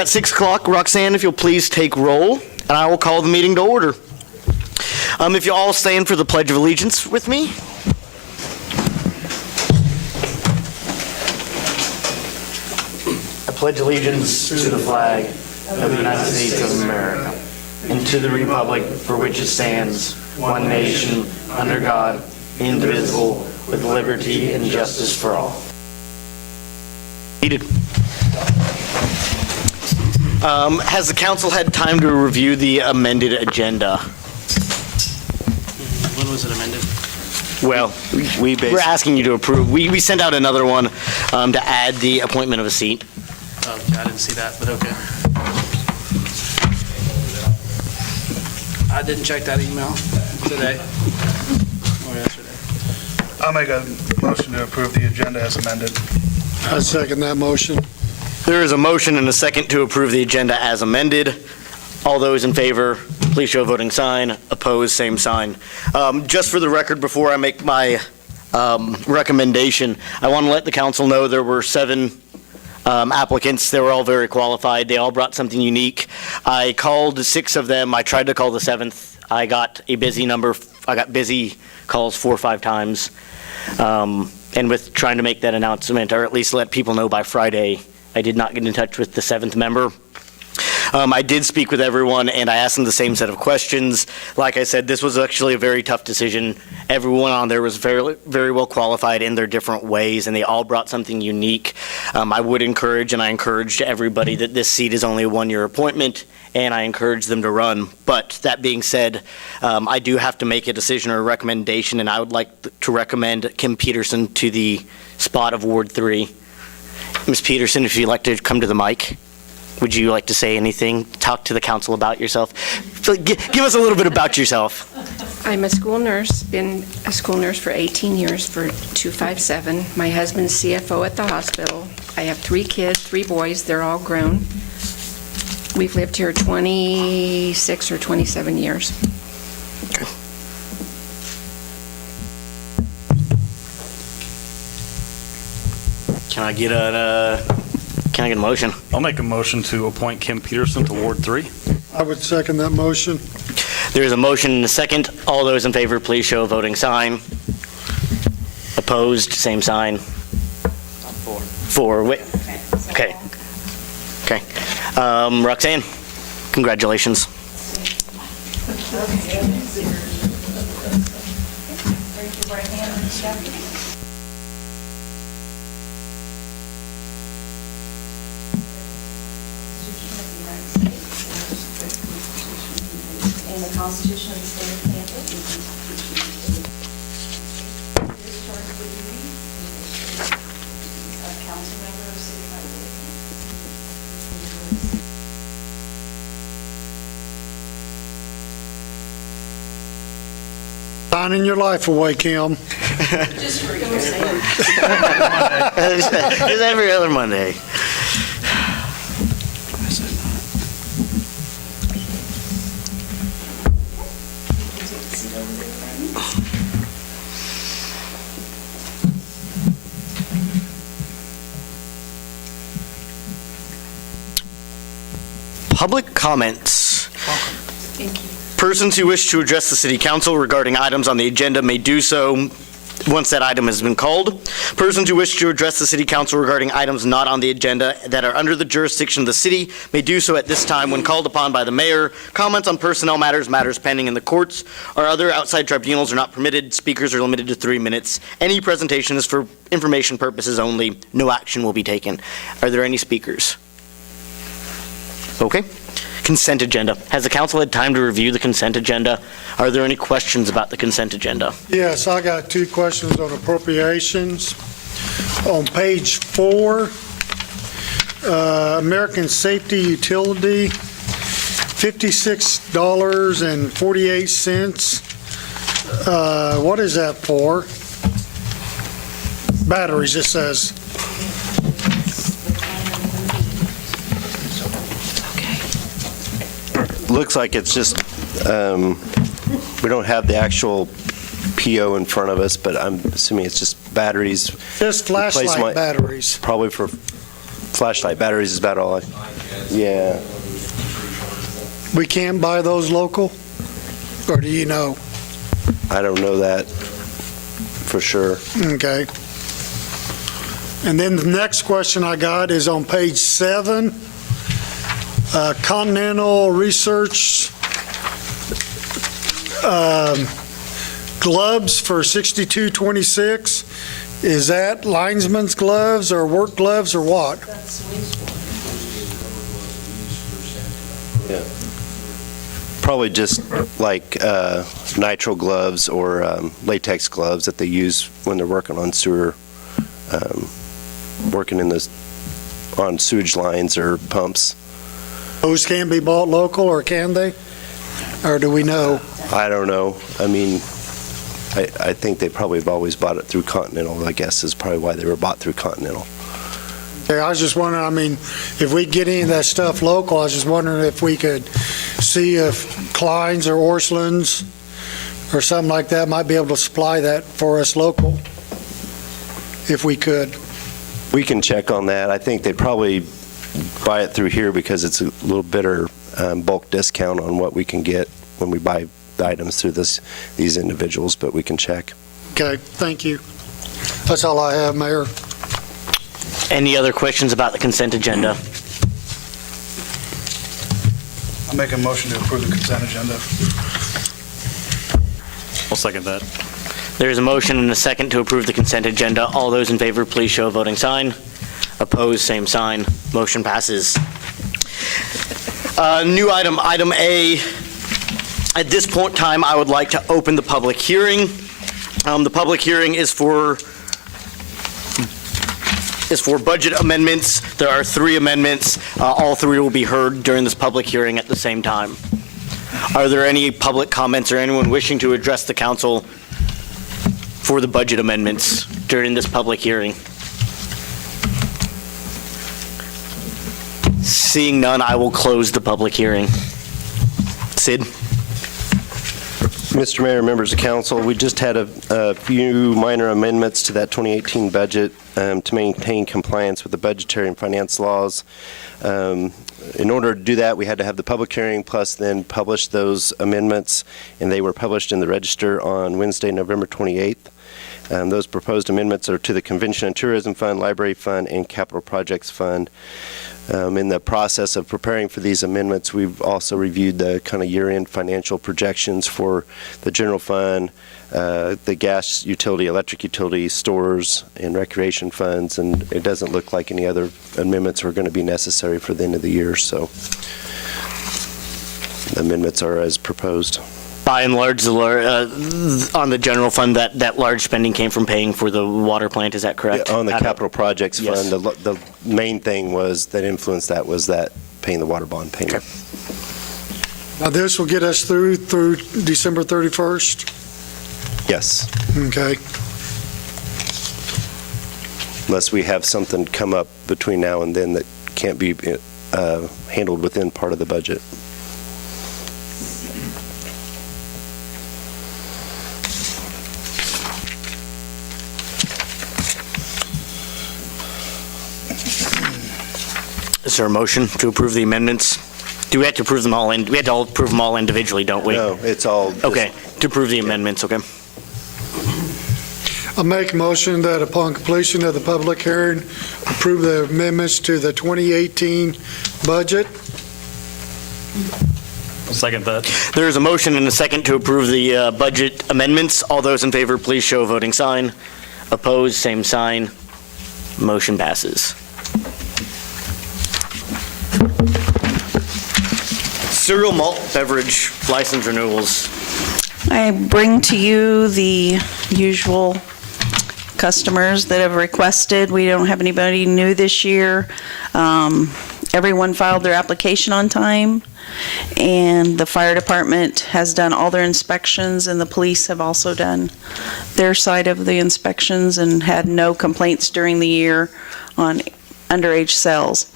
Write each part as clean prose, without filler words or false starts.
at 6 o'clock. Roxanne, if you'll please take roll, and I will call the meeting to order. If you all stand for the Pledge of Allegiance with me. I pledge allegiance to the flag of the United States of America and to the republic for which it stands, one nation, under God, indivisible, with liberty and justice for all. Seated. Has the council had time to review the amended agenda? When was it amended? Well, we're asking you to approve. We sent out another one to add the appointment of a seat. Oh, okay, I didn't see that, but okay. I didn't check that email today or yesterday. I'll make a motion to approve the agenda as amended. I second that motion. There is a motion and a second to approve the agenda as amended. All those in favor, please show a voting sign. Opposed, same sign. Just for the record, before I make my recommendation, I want to let the council know there were 7 applicants. They were all very qualified. They all brought something unique. I called 6 of them. I tried to call the 7th. I got a busy number. I got busy calls 4 or 5 times. And with trying to make that announcement, or at least let people know by Friday, I did not get in touch with the 7th member. I did speak with everyone, and I asked them the same set of questions. Like I said, this was actually a very tough decision. Everyone on there was very, very well qualified in their different ways, and they all brought something unique. I would encourage, and I encouraged everybody, that this seat is only a 1-year appointment, and I encourage them to run. But that being said, I do have to make a decision or a recommendation, and I would like to recommend Kim Peterson to the spot of Ward 3. Ms. Peterson, if you'd like to come to the mic. Would you like to say anything? Talk to the council about yourself. Give us a little bit about yourself. I'm a school nurse, been a school nurse for 18 years for 257. My husband's CFO at the hospital. I have 3 kids, 3 boys. They're all grown. We've lived here 26 or 27 years. Okay. Can I get a motion? I'll make a motion to appoint Kim Peterson to Ward 3. I would second that motion. There is a motion and a second. All those in favor, please show a voting sign. Opposed, same sign. 4. Wait. Okay. Okay. Roxanne, congratulations. And the Constitution of the State of Kansas. Discharge the duties of council member of City of Iola. Signing your life away, Kim. Just for your sake. Just every other Monday. Public comments. Thank you. Persons who wish to address the City Council regarding items on the agenda may do so once that item has been called. Persons who wish to address the City Council regarding items not on the agenda that are under the jurisdiction of the city may do so at this time when called upon by the mayor. Comments on personnel matters, matters pending in the courts, or other outside tribunals are not permitted. Speakers are limited to 3 minutes. Any presentation is for information purposes only. No action will be taken. Are there any speakers? Okay. Consent agenda. Has the council had time to review the consent agenda? Are there any questions about the consent agenda? Yes, I got 2 questions on appropriations. On page 4, American Safety Utility, $56.48. What is that for? Batteries, it says. Looks like it's just, we don't have the actual PO in front of us, but I'm assuming it's just batteries. Just flashlight Replacement. batteries. Probably for flashlight batteries is about all Yeah. We can't buy those local? Or do you know? I don't know that for sure. Okay. And then the next question I got is on page 7, Continental Research gloves for 6226. Is that linesman's gloves or work gloves or what? Probably just like nitrile gloves or latex gloves that they use when they're working on sewer, working on sewage lines or pumps. Those can be bought local, or can they? Or do we know? I don't know. I mean, I think they probably have always bought it through Continental, I guess is probably why they were bought through Continental. Okay, I was just wondering, I mean, if we get any of that stuff local, I was just wondering if we could see if Klein's or Orscheln's or something like that might be able to supply that for us local, if we could. We can check on that. I think they probably buy it through here because it's a little better bulk discount on what we can get when we buy the items through these individuals, but we can check. Okay, thank you. That's all I have, Mayor. Any other questions about the consent agenda? I'll make a motion to approve the consent agenda. I'll second that. There is a motion and a second to approve the consent agenda. All those in favor, please show a voting sign. Opposed, same sign. Motion passes. New item, item A. At this point in time, I would like to open the public hearing. The public hearing is for budget amendments. There are 3 amendments. All 3 will be heard during this public hearing at the same time. Are there any public comments or anyone wishing to address the council for the budget amendments during this public hearing? Seeing none, I will close the public hearing. Sid? Mr. Mayor, members of council, we just had a few minor amendments to that 2018 budget to maintain compliance with the budgetary and finance laws. In order to do that, we had to have the public hearing plus then publish those amendments, and they were published in the Register on Wednesday, November 28th. Those proposed amendments are to the Convention and Tourism Fund, Library Fund, and Capital Projects Fund. In the process of preparing for these amendments, we've also reviewed the kind of year-end financial projections for the general fund, the gas utility, electric utility, stores, and recreation funds, and it doesn't look like any other amendments are going to be necessary for the end of the year, so the amendments are as proposed. By and large, on the general fund, that large spending came from paying for the water plant, is that correct? Yeah, on the Capital Projects Yes. Fund, the main thing was that influenced that was that paying the water bond payment. Now, this will get us through December 31st? Yes, Okay. unless we have something come up between now and then that can't be handled within part of the budget. Is there a motion to approve the amendments? Do we have to approve them all we had to all approve them all individually, don't we? No, it's all. just- Okay, to approve the amendments, okay. I make a motion that upon completion of the public hearing, approve the amendments to the 2018 budget. I'll second that. There is a motion and a second to approve the budget amendments. All those in favor, please show a voting sign. Opposed, same sign. Motion passes. Cereal malt beverage license renewals. I bring to you the usual customers that have requested. We don't have anybody new this year. Everyone filed their application on time, and the fire department has done all their inspections, and the police have also done their side of the inspections and had no complaints during the year on underage sales.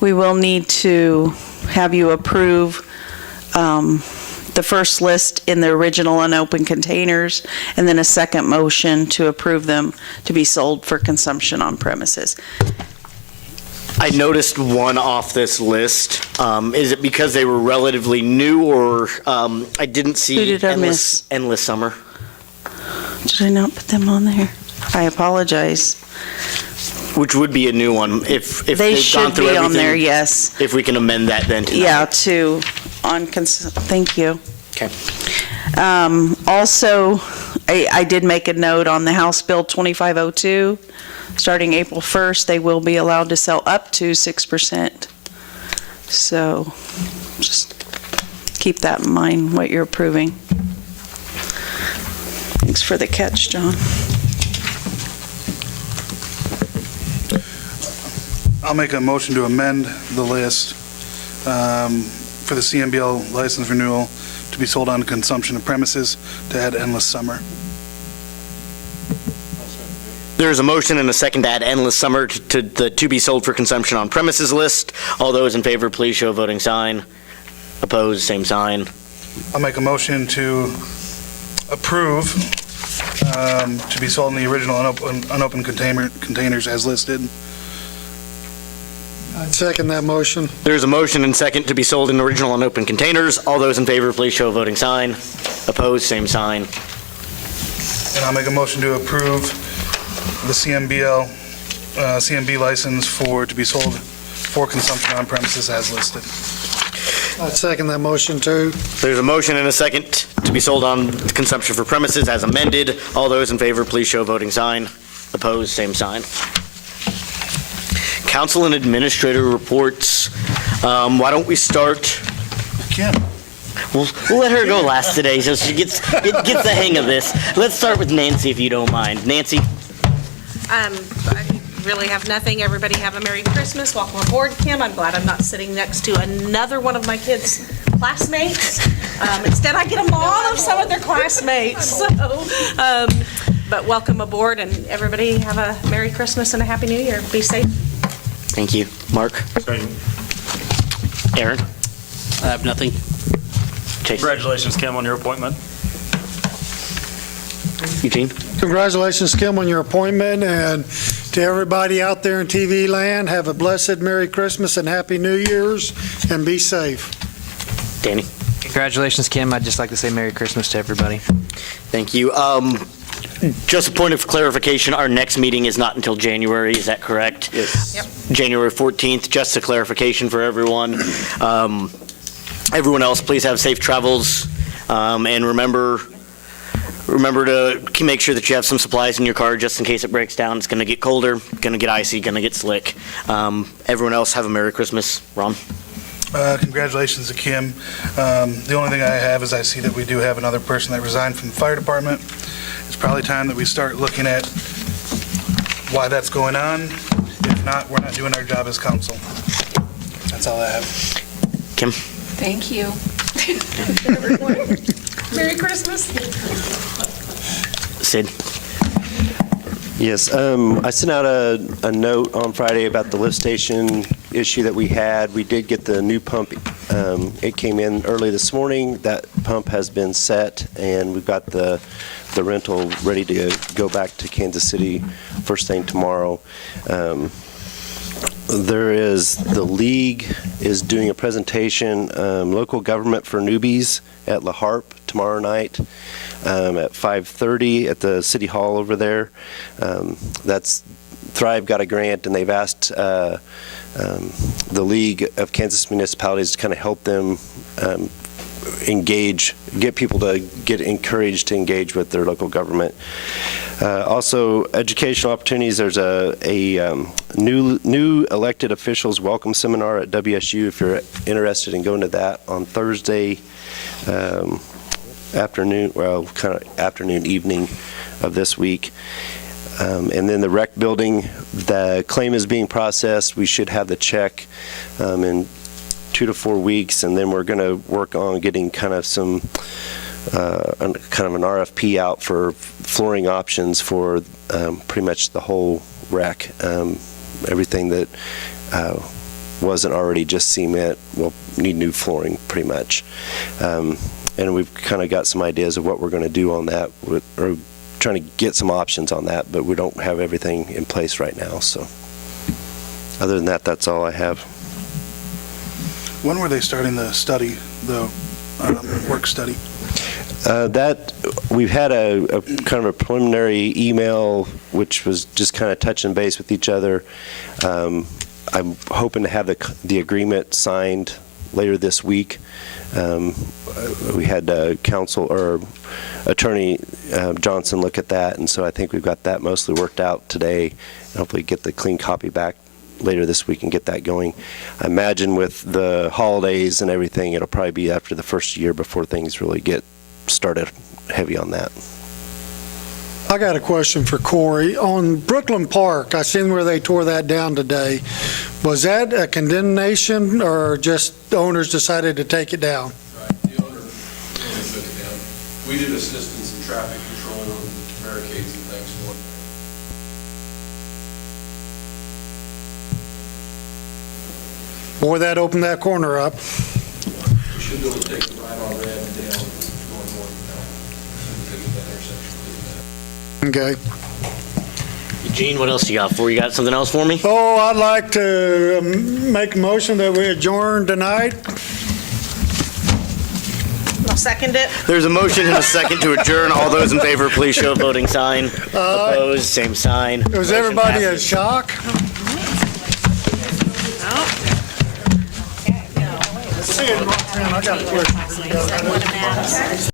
We will need to have you approve the first list in the original unopened containers, and then a second motion to approve them to be sold for consumption on premises. I noticed one off this list. Is it because they were relatively new, or I didn't see Who did I miss? Endless Summer? Did I not put them on there? I apologize. Which would be a new one if They they've gone should through be on everything. there, yes. If we can amend that then tonight. Yeah, thank you. Okay. Also, I did make a note on the House Bill 2502. Starting April 1st, they will be allowed to sell up to 6%. So just keep that in mind, what you're approving. Thanks for the catch, John. I'll make a motion to amend the list for the CMBL license renewal to be sold on consumption of premises to add Endless Summer. There's a motion and a second to add Endless Summer to the to be sold for consumption on premises list. All those in favor, please show a voting sign. Opposed, same sign. I'll make a motion to approve to be sold in the original unopened containers as listed. I'd second that motion. There's a motion and second to be sold in original unopened containers. All those in favor, please show a voting sign. Opposed, same sign. And I'll make a motion to approve the CMB license to be sold for consumption on premises as listed. I'd second that motion, too. There's a motion and a second to be sold on consumption for premises as amended. All those in favor, please show a voting sign. Opposed, same sign. Council and administrator reports. Why don't we start? Kim? We'll let her go last today so she gets the hang of this. Let's start with Nancy, if you don't mind. Nancy? I really have nothing. Everybody have a Merry Christmas. Welcome aboard, Kim. I'm glad I'm not sitting next to another one of my kids' classmates. Instead, I get a mom of some of their classmates. So, but welcome aboard, and everybody have a Merry Christmas and a Happy New Year. Be safe. Thank you. Mark? Aaron? I have nothing. Chase? Congratulations, Kim, on your appointment. Eugene? Congratulations, Kim, on your appointment, and to everybody out there in TV land, have a blessed Merry Christmas and Happy New Year's, and be safe. Danny? Congratulations, Kim. I'd just like to say Merry Christmas to everybody. Thank you. Just a point of clarification, our next meeting is not until January, is that correct? Yes. Yep. January 14th, just a clarification for everyone. Everyone else, please have safe travels, and remember to make sure that you have some supplies in your car just in case it breaks down. It's going to get colder, going to get icy, going to get slick. Everyone else, have a Merry Christmas. Ron? Congratulations to Kim. The only thing I have is I see that we do have another person that resigned from the fire department. It's probably time that we start looking at why that's going on. If not, we're not doing our job as council. That's all I have. Kim? Thank you. Everyone, Merry Christmas. Sid? Yes, I sent out a note on Friday about the lift station issue that we had. We did get the new pump. It came in early this morning. That pump has been set, and we've got the rental ready to go back to Kansas City first thing tomorrow. The league is doing a presentation, local government for newbies at La Harpe tomorrow night at 5:30 at the city hall over there. That's Thrive got a grant, and they've asked the League of Kansas Municipalities to kind of help them get people to get encouraged to engage with their local government. Also, educational opportunities. There's a new elected officials welcome seminar at WSU if you're interested in going to that on Thursday afternoon, evening of this week. And then the rec building, the claim is being processed. We should have the check in 2 to 4 weeks, and then we're going to work on getting kind of some an RFP out for flooring options for pretty much the whole rec. Everything that wasn't already just cement will need new flooring pretty much. And we've kind of got some ideas of what we're going to do on that. We're trying to get some options on that, but we don't have everything in place right now. So Other than that, that's all I have. When were they starting the study, the work study? That, we've had a kind of a preliminary email, which was just kind of touching base with each other. I'm hoping to have the agreement signed later this week. We had counsel or Attorney Johnson look at that, and so I think we've got that mostly worked out today. And hopefully get the clean copy back later this week and get that going. I imagine with the holidays and everything, it'll probably be after the first year before things really get started heavy on that. I got a question for Corey. On Brooklyn Park, I seen where they tore that down today. Was that a condemnation or just the owners decided to take it down? Right, the owner took it down. We did assistance in traffic control and barricades and things for it. Boy, that opened that corner up. We should be able to take the right on red down going north now. Take that intersection. Okay. Gene, what else you got for? You got something else for me? Oh, I'd like to make a motion that we adjourn tonight. I'll second it. There's a motion and a second to adjourn. All those in favor, please show voting sign. Opposed, same sign. Was Motion everybody a passes. shock? See you, Roxanne. I got a question for you guys.